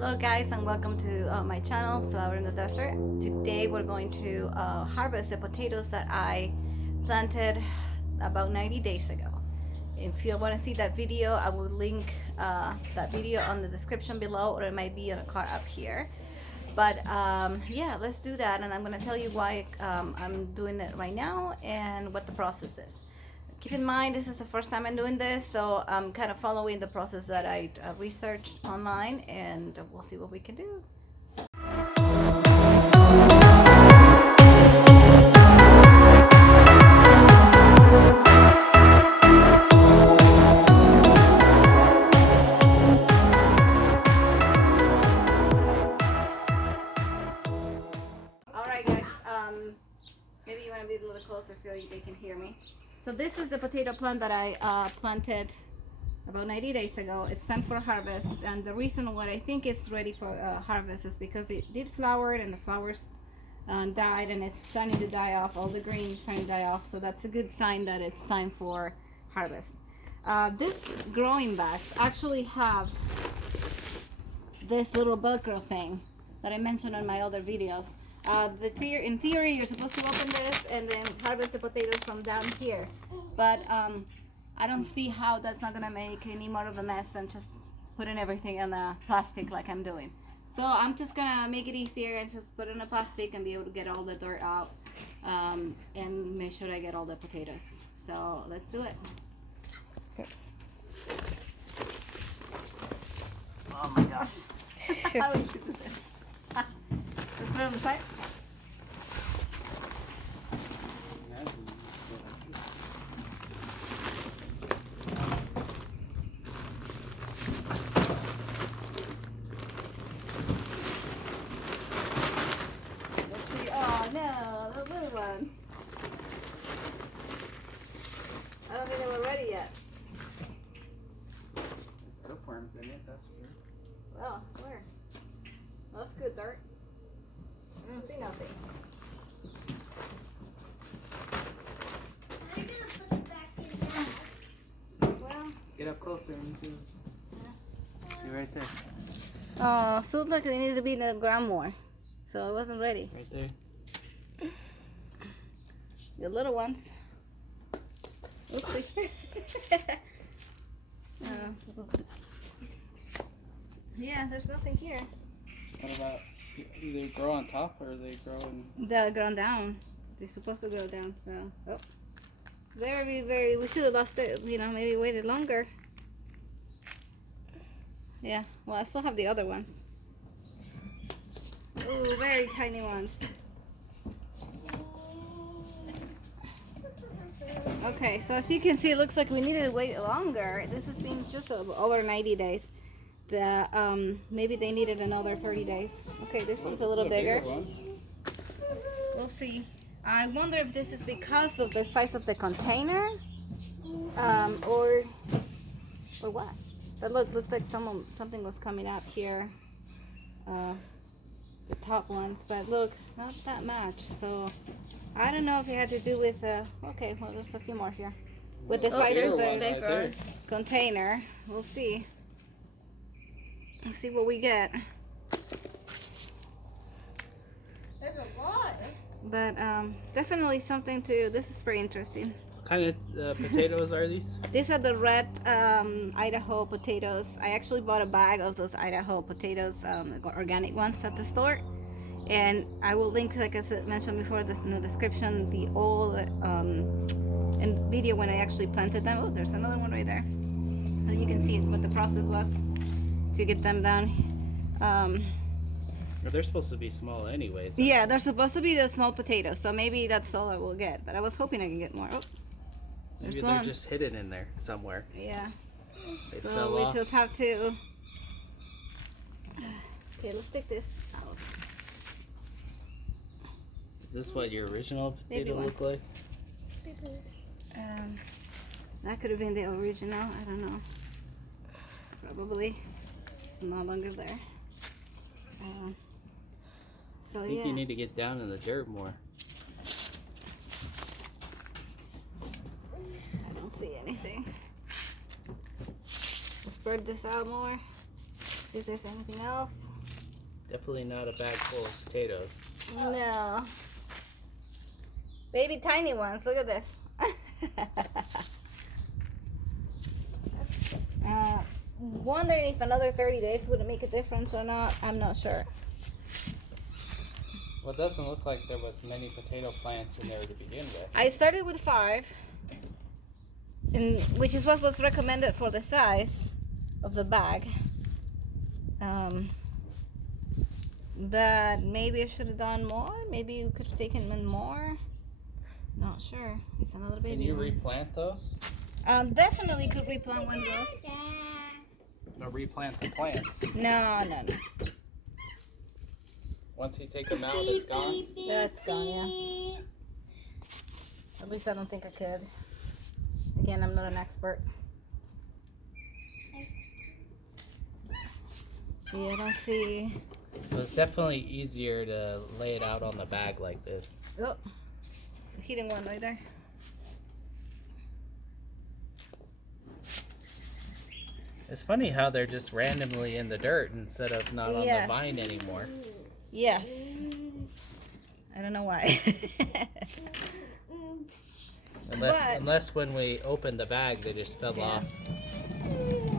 Hello guys, and welcome to my channel, Flower in the Desert. Today we're going to harvest the potatoes that I planted about 90 days ago. If you want to see that video, I will link that video on the description below, or it might be on a card up here. But yeah, let's do that, and I'm going to tell you why I'm doing it right now and what the process is. Keep in mind, this is the first time I'm doing this, so I'm kind of following the process that I researched online, and we'll see what we can do. Alright guys, maybe you want to be a little closer so they can hear me. So this is the potato plant that I planted about 90 days ago. It's time for harvest, and the reason why I think it's ready for harvest is because it did flower and the flowers died, and it's starting to die off. All the green is starting to die off, so that's a good sign that it's time for harvest. This growing bags actually have this little Velcro thing that I mentioned on my other videos. In theory, you're supposed to open this and then harvest the potatoes from down here, but I don't see how that's not gonna make any more of a mess than just putting everything in the plastic like I'm doing. So I'm just gonna make it easier and just put it in a plastic and be able to get all the dirt out and make sure I get all the potatoes. So let's do it. Okay. Oh my gosh. Let's put it on the side. Oh no, the little ones. I don't think they were ready yet. There's earthworms in it, that's weird. Well, where? Well, that's good dirt. I don't see nothing. I'm gonna put it back in now. Well, Get up closer, me too. See right there. oh, so look, they needed to be in the ground more. So it wasn't ready. Right there. The little ones. Oopsie. Yeah, there's nothing here. What about, do they grow on top or they grow in? They'll grow down. They're supposed to grow down, so. Oh. We should have lost it, maybe waited longer. Yeah, well, I still have the other ones. Ooh, very tiny ones. Okay, so as you can see, it looks like we needed to wait longer. This has been just over 90 days. Maybe they needed another 30 days. Okay, this one's a little bigger. We'll see. I wonder if this is because of the size of the container, or what. But looks like something was coming up here. The top ones, but look, not that much. So I don't know if it had to do with okay, well, there's a few more here. With the size of the container. We'll see. Let's see what we get. There's a lot. But definitely something to, this is pretty interesting. What kind of potatoes are these? These are the red Idaho potatoes. I actually bought a bag of those Idaho potatoes, organic ones at the store. And I will link, like I mentioned before, this in the description, the old video when I actually planted them. Oh, there's another one right there. So you can see what the process was to get them down. They're supposed to be small anyways. Yeah, they're supposed to be the small potatoes, so maybe that's all I will get. But I was hoping I can get more. Oh, Maybe they're just hidden in there somewhere. Yeah. They So fell we off. just have to. Okay, let's take this out. Is this what your original Maybe potato one. looked like? That could have been the original. I don't know. Probably. It's no longer there. So I think yeah. you need to get down in the dirt more. I don't see anything. Let's spread this out more. See if there's anything else. Definitely not a bag full of potatoes. No. Baby tiny ones. Look at this. Wondering if another 30 days would make a difference or not. I'm not sure. Well, it doesn't look like there was many potato plants in there to begin with. I started with 5, which is what was recommended for the size of the bag. But maybe I should have done more. Maybe you could have taken in more. Not sure. It's another baby. Can you one. replant those? Definitely could replant one of those. No, replant the plants. No. Once you take them out, it's gone? That's gone, yeah. At least I don't think I could. Again, I'm not an expert. Yeah, I don't see. So it's definitely easier to lay it out on the bag like this. Oh, so heating one right there. It's funny how they're just randomly in the dirt instead of not on Yes. the vine anymore. Yes. I don't know why. Unless when we opened the bag, they just fell off.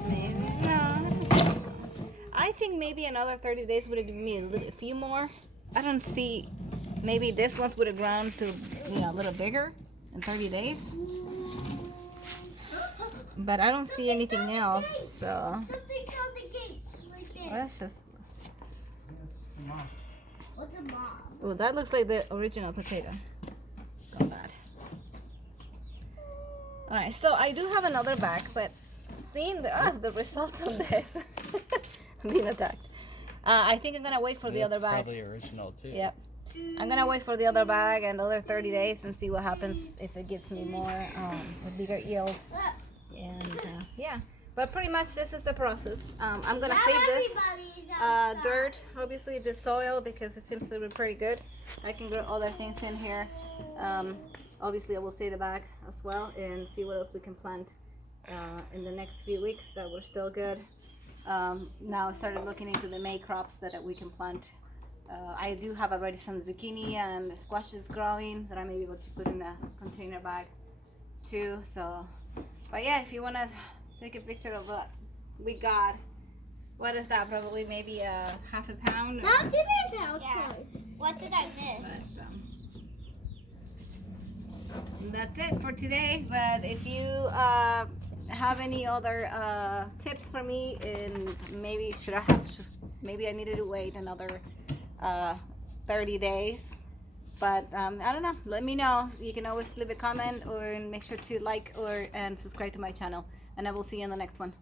Maybe no. I think maybe another 30 days would have given me a few more. I don't see. Maybe this ones would have grown to a little bigger in 30 days. But I don't see anything else. So Something on the gates right there. that's just. What's a mom? Oh, that looks like the original potato. Got that. Alright, so I do have another bag, but seeing the results of this, I'm being attacked. I think I'm gonna wait for the other bag. Probably original too. Yep. I'm gonna wait for the other bag and another 30 days and see what happens if it gives me more, a bigger yield. And yeah, but pretty much this is the process. I'm gonna save this dirt, obviously the soil, because it seems to be pretty good. I can grow other things in here. Obviously I will save the bag as well and see what else we can plant in the next few weeks that were still good. Now I started looking into the May crops that we can plant. I do have already some zucchini and squashes growing that I may be able to put in a container bag too. So, but yeah, if you want to take a picture of what we got, what is that? Probably maybe a half a pound. How did it outside? What did I miss? But, that's it for today. But if you have any other tips for me, and maybe maybe I needed to wait another 30 days. But I don't know. Let me know. You can always leave a comment or make sure to like and subscribe to my channel. And I will see you in the next one.